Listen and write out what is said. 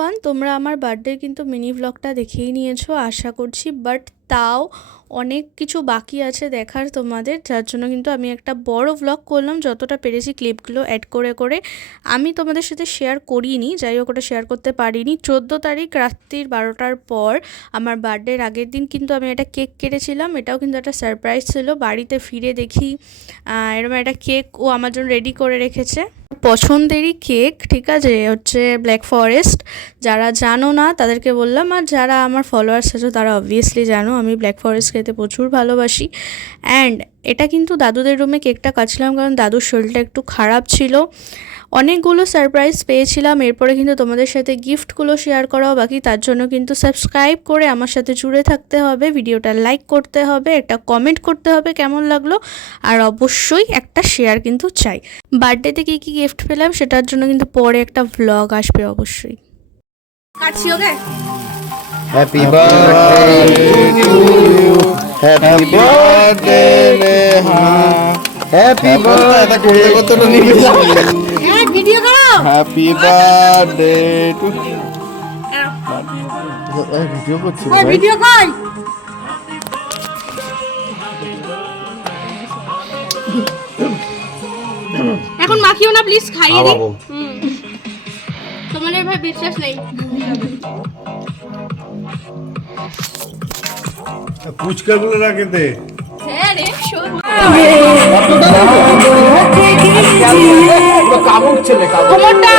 Everyone তোমরা আমার birthday কিন্তু মিনি ব্লগটা দেখেই নিয়েছো আশা করছি বাট তাও অনেক কিছু বাকি আছে দেখার তোমাদের, যার জন্য কিন্তু আমি একটা বড় ভ্লগ করলাম যতটা পেরেছি ক্লিপগুলো অ্যাড করে করে। আমি তোমাদের সাথে শেয়ার করিনি, যাই হোক ওটা শেয়ার করতে পারিনি। চোদ্দ তারিখ রাত্রির বারোটার পর আমার বার্থডের আগের দিন কিন্তু আমি একটা কেক কেটেছিলাম, এটাও কিন্তু একটা সারপ্রাইজ ছিল। বাড়িতে ফিরে দেখি এরকম একটা কেক ও আমার জন্য রেডি করে রেখেছে। পছন্দেরই কেক ঠিক আছে? হচ্ছে ব্ল্যাক ফরেস্ট যারা জানো না, তাদেরকে বললাম। আর যারা আমার ফলোয়ার্স আছে, তারা অবভিয়াসলি জানো। আমি ব্ল্যাক ফরেস্ট খেতে প্রচুর ভালোবাসি। অ্যান্ড এটা কিন্তু দাদুদের রুমে কেকটা কাটছিলাম কারণ দাদুর শরীরটা একটু খারাপ ছিল। অনেকগুলো সারপ্রাইজ পেয়েছিলাম, এরপরে কিন্তু তোমাদের সাথে গিফটগুলো শেয়ার করাও বাকি, তার জন্য কিন্তু সাবস্ক্রাইব করে আমার সাথে জুড়ে থাকতে হবে ভিডিওটা লাইক করতে হবে, একটা কমেন্ট করতে হবে কেমন লাগল, আর অবশ্যই একটা শেয়ার কিন্তু চাই। বার্থডেতে কী কী গিফট পেলাম, সেটার জন্য কিন্তু পরে একটা ভ্লগ আসবে অবশ্যই। কাটছি okay Happy birthday to you. Happy birthday, Neha. Happy birthday. হ্যাঁ Happy birthday to ভিডিও করছি ভিডিও কর এখন মাখিও না প্লিজ খাইয়ে দিই। তোমাদের ভাই বিশ্বাস নেই ফুচকাগুলো রাখে দে। হ্যাঁ রে শোন। কামড় ছেলে কোমরটা